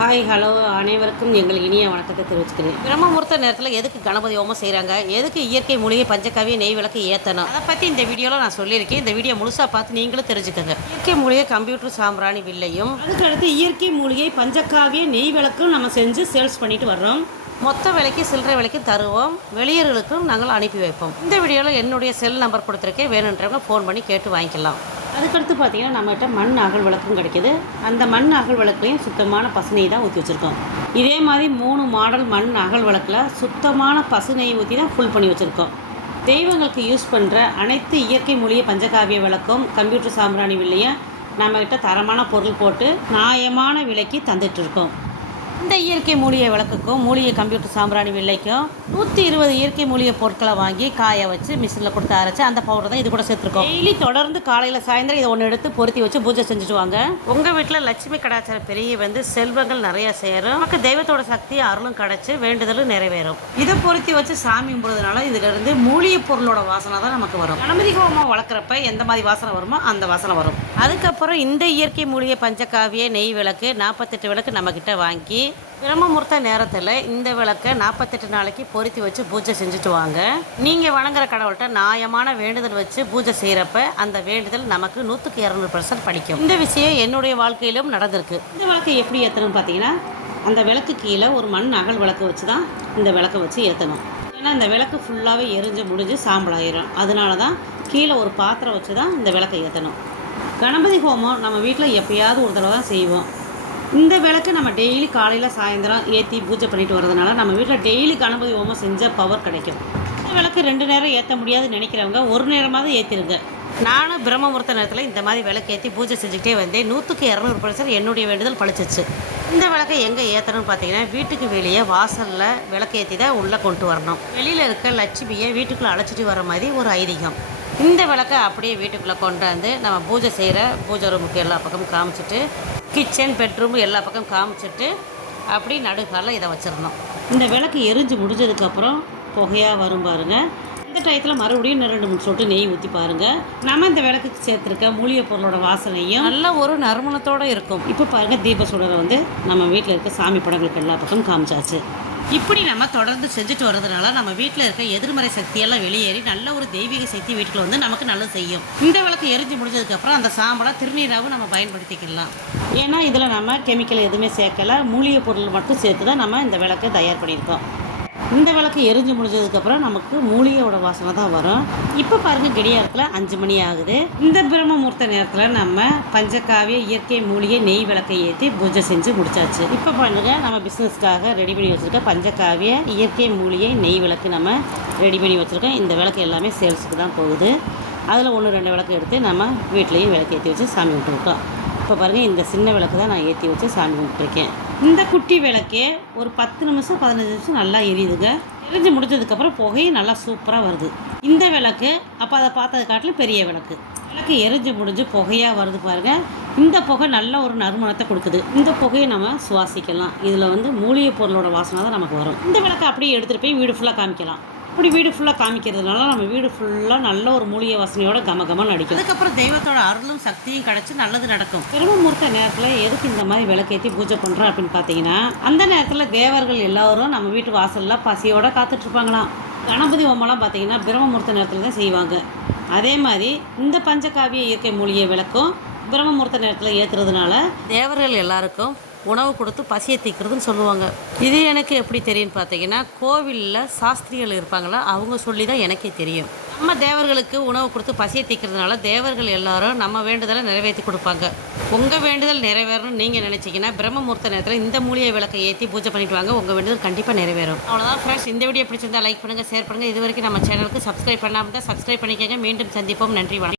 Hi hello அனைவருக்கும் எங்கள் இனிய வணக்கத்தை தெரிவிச்சுக்கிறேன். பிரம்ம முகூர்த்த நேரத்தில் எதுக்கு கணபதி ஹோமம் செய்கிறாங்க, எதுக்கு இயற்கை மூலிகை பஞ்சகாவிய நெய் விளக்கு ஏற்றணும், அதை பற்றி இந்த வீடியோவில் நான் சொல்லியிருக்கேன். இந்த வீடியோ முழுசாக பார்த்து நீங்களும் தெரிஞ்சுக்கோங்க. இயற்கை மூலிகை கம்ப்யூட்டர் சாம்பிராணி வில்லையும் அதுக்கடுத்து இயற்கை மூலிகை பஞ்சகாவிய நெய் விளக்கும் நம்ம செஞ்சு சேல்ஸ் பண்ணிட்டு வர்றோம். மொத்த விலைக்கு சில்லறை விலைக்கு தருவோம், வெளியூர்களுக்கும் நாங்கள் அனுப்பி வைப்போம். இந்த வீடியோவில் என்னுடைய செல் நம்பர் கொடுத்துருக்கேன், வேணுன்றவங்க ஃபோன் பண்ணி கேட்டு வாங்கிக்கலாம். அதுக்கடுத்து பார்த்தீங்கன்னா நம்மகிட்ட மண் அகல் விளக்கும் கிடைக்கிது. அந்த மண் அகல் விளக்குலையும் சுத்தமான பசு நெய் தான் ஊற்றி வச்சுருக்கோம். இதே மாதிரி 3 மாடல் மண் அகல் விளக்கில் சுத்தமான பசு நெய் ஊற்றி தான் ஃபுல் பண்ணி வச்சுருக்கோம். தெய்வங்களுக்கு யூஸ் பண்ணுற அனைத்து இயற்கை மூலிகை பஞ்சகாவிய விளக்கும் கம்ப்யூட்டர் சாம்பிராணி வில்லையும் நம்மகிட்ட தரமான பொருள் போட்டு நியாயமான விலைக்கு தந்துட்டுருக்கோம். இந்த இயற்கை மூலிகை விளக்குக்கும் மூலிகை கம்ப்யூட்டர் சாம்பிராணி வில்லைக்கும் 120 இயற்கை மூலிகை பொருட்களை வாங்கி காய வச்சு மிஷினில் கொடுத்து அரைச்சி அந்த பவுடர் தான் இது கூட சேர்த்துருக்கோம். டெய்லி தொடர்ந்து காலையில் சாயந்தரம் இதை ஒன்று எடுத்து பொருத்தி வச்சு பூஜை செஞ்சுட்டு வாங்க. உங்கள் வீட்டில் லட்சுமி கடாச்சாரம் பெரிய செல்வங்கள் நிறையா சேரும். நமக்கு தெய்வத்தோட சக்தி அருளும் கிடச்சி வேண்டுதலும் நிறைவேறும். இதை பொருத்தி வச்சு சாமி கும்பிடுறதுனால இதுலேருந்து மூலிகை பொருளோட வாசனை தான் நமக்கு வரும். கணபதி ஹோமம் வளர்க்குறப்ப எந்த மாதிரி வாசனை வருமோ அந்த வாசனை வரும். அதுக்கப்புறம் இந்த இயற்கை மூலிகை பஞ்சகாவிய நெய் விளக்கு 48 விளக்கு நம்மக்கிட்ட வாங்கி பிரம்ம முகூர்த்த நேரத்தில் இந்த விளக்கை 48 நாளைக்கு பொருத்தி வச்சு பூஜை செஞ்சுட்டு வாங்க. நீங்கள் வணங்குற கடவுள்கிட்ட நியாயமான வேண்டுதல் வச்சு பூஜை செய்கிறப்ப அந்த வேண்டுதல் நமக்கு 100க்கு 200% படிக்கும். இந்த விஷயம் என்னுடைய வாழ்க்கையிலும் நடந்திருக்கு. இந்த விளக்கை எப்படி ஏற்றணும்னு பார்த்தீங்கன்னா, அந்த விளக்கு கீழே ஒரு மண் அகல் விளக்கு வச்சு தான் இந்த விளக்கை வச்சு ஏற்றணும். ஏன்னா இந்த விளக்கு ஃபுல்லாகவே எரிஞ்சு முடிஞ்சு சாம்பலாயிரும். அதனால தான் கீழே ஒரு பாத்திரம் வச்சு தான் இந்த விளக்கை ஏற்றணும். கணபதி ஹோமம் நம்ம வீட்டில் எப்பயாவது ஒரு தடவை தான் செய்வோம். இந்த விளக்கு நம்ம டெய்லி காலையில் சாயந்தரம் ஏற்றி பூஜை பண்ணிட்டு வரதுனால நம்ம வீட்டில் டெய்லி கணபதி ஹோமம் செஞ்ச பவர் கிடைக்கும். இந்த விளக்கு 2 நேரம் ஏற்ற முடியாதுன்னு நினைக்கிறவங்க ஒரு நேரமாவது ஏற்றிருங்க. நானும் பிரம்ம முகூர்த்த நேரத்தில் இந்த மாதிரி விளக்கு ஏற்றி பூஜை செஞ்சுக்கிட்டே வந்தேன். 100க்கு 200% என்னுடைய வேண்டுதல் பழிச்சிச்சு. இந்த விளக்கை எங்கே ஏற்றணும்னு பார்த்தீங்கன்னா, வீட்டுக்கு வெளியே வாசலில் விளக்கு ஏற்றி தான் உள்ளே கொண்டு வரணும். வெளியில் இருக்க லட்சுமியை வீட்டுக்குள்ளே அழைச்சிட்டு வர மாதிரி ஒரு ஐதீகம். இந்த விளக்கை அப்படியே வீட்டுக்குள்ளே கொண்டாந்து நம்ம பூஜை செய்கிற பூஜை ரூமுக்கு எல்லா பக்கமும் காமிச்சிட்டு, கிச்சன் பெட்ரூம் எல்லா பக்கம் காமிச்சிட்டு அப்படி நடுக்காலில் இதை வச்சிடணும். இந்த விளக்கு எரிஞ்சு முடிஞ்சதுக்கப்புறம் புகையாக வரும் பாருங்கள். இந்த டயத்தில் மறுபடியும் 2-3 சொட்டு நெய் ஊற்றி பாருங்கள். நம்ம இந்த விளக்குக்கு சேர்த்துருக்க மூலிகை பொருளோட வாசனையும் நல்ல ஒரு நறுமணத்தோடு இருக்கும். இப்போ பாருங்கள், தீப சுடரை நம்ம வீட்டில் இருக்க சாமி படங்களுக்கு எல்லா பக்கம் காமிச்சாச்சு. இப்படி நம்ம தொடர்ந்து செஞ்சுட்டு வர்றதுனால நம்ம வீட்டில் இருக்க எதிர்மறை சக்தியெல்லாம் வெளியேறி நல்ல ஒரு தெய்வீக சக்தி வீட்டுக்குள்ள நமக்கு நல்லது செய்யும். இந்த விளக்கு எரிஞ்சு முடிஞ்சதுக்கப்புறம் அந்த சாம்பலை திருநீராகவும் நம்ம பயன்படுத்திக்கலாம். ஏன்னா இதில் நம்ம கெமிக்கல் எதுவுமே சேர்க்கலை, மூலிகை பொருள் மட்டும் சேர்த்து தான் நம்ம இந்த விளக்கை தயார் பண்ணியிருக்கோம். இந்த விளக்கு எரிஞ்சு முடிஞ்சதுக்கப்புறம் நமக்கு மூலிகையோட வாசனை தான் வரும். இப்போ பாருங்கள், கடியாரத்தில் 5 மணி ஆகுது. இந்த பிரம்ம முகூர்த்த நேரத்தில் நம்ம பஞ்சகாவிய இயற்கை மூலிகை நெய் விளக்கை ஏற்றி பூஜை செஞ்சு முடிச்சாச்சு. இப்போ பாருங்கள், நம்ம பிஸ்னஸ்க்காக ரெடி பண்ணி வச்சுருக்க பஞ்சகாவிய இயற்கை மூலிகை நெய் விளக்கு நம்ம ரெடி பண்ணி வச்சுருக்கோம். இந்த விளக்கு எல்லாமே சேல்ஸுக்கு தான் போகுது. அதில் 1-2 விளக்கு எடுத்து நம்ம வீட்லேயும் விளக்கு ஏற்றி வச்சு சாமி கும்பிட்டுருக்கோம். இப்போ பாருங்கள், இந்த சின்ன விளக்கு தான் நான் ஏற்றி வச்சு சாமி கும்பிட்டுருக்கேன். இந்த குட்டி விளக்கே ஒரு 10 நிமிஷம் 15 நிமிஷம் நல்லா எரியுதுங்க. எரிஞ்சு முடிஞ்சதுக்கப்புறம் புகையும் நல்லா சூப்பராக வருது. இந்த விளக்கு அப்போ அதை பார்த்தது காட்டிலும் பெரிய விளக்கு. விளக்கு எரிஞ்சு முடிஞ்சு புகையாக வருது பாருங்கள். இந்த புகை நல்ல ஒரு நறுமணத்தை கொடுக்குது. இந்த புகையை நம்ம சுவாசிக்கலாம். இதில் மூலிகை பொருளோட வாசனை தான் நமக்கு வரும். இந்த விளக்கை அப்படியே எடுத்துகிட்டு போய் வீடு ஃபுல்லாக காமிக்கலாம். அப்படி வீடு ஃபுல்லாக காமிக்கிறதுனால நம்ம வீடு ஃபுல்லாக நல்ல ஒரு மூலிகை வாசனையோட கமகமன்னு அடிக்கும். அதுக்கப்புறம் தெய்வத்தோட அருளும் சக்தியும் கிடச்சி நல்லது நடக்கும். பிரம்ம முகூர்த்த நேரத்தில் எதுக்கு இந்த மாதிரி விளக்கேற்றி பூஜை பண்ணுறோம் அப்படின்னு பார்த்தீங்கன்னா, அந்த நேரத்தில் தேவர்கள் எல்லோரும் நம்ம வீட்டு வாசலில் பசியோடு காத்துட்ருப்பாங்களாம். கணபதி ஹோமம்லாம் பார்த்தீங்கன்னா பிரம்ம முகூர்த்த நேரத்தில் தான் செய்வாங்க. அதே மாதிரி இந்த பஞ்சகாவிய இயற்கை மூலிகை விளக்கும் பிரம்ம முகூர்த்த நேரத்தில் ஏற்றுறதுனால தேவர்கள் எல்லாருக்கும் உணவு கொடுத்து பசியை தீக்கிறதுன்னு சொல்லுவாங்க. இது எனக்கு எப்படி தெரியும்னு பார்த்தீங்கன்னா, கோவிலில் சாஸ்திரிகள் இருப்பாங்களா, அவங்க சொல்லி தான் எனக்கே தெரியும். நம்ம தேவர்களுக்கு உணவு கொடுத்து பசியை தீக்கிறதுனால தேவர்கள் எல்லாரும் நம்ம வேண்டுதலை நிறைவேற்றி கொடுப்பாங்க. உங்கள் வேண்டுதல் நிறைவேறணும்னு நீங்கள் நினச்சிங்கன்னா பிரம்ம முகூர்த்த நேரத்தில் இந்த மூலிகை விளக்கை ஏற்றி பூஜை பண்ணிட்டு வாங்க. உங்கள் வேண்டுதல் கண்டிப்பாக நிறைவேறும். அவ்வளோதான் ஃப்ரெண்ட்ஸ். இந்த வீடியோ பிடிச்சிருந்தா லைக் பண்ணுங்கள், ஷேர் பண்ணுங்கள். இது வரைக்கும் நம்ம சேனலுக்கு சப்ஸ்கிரைப் பண்ணாமல் தான் சப்ஸ்கிரைப் பண்ணிக்கோங்க. மீண்டும் சந்திப்போம். நன்றி, வணக்கம்.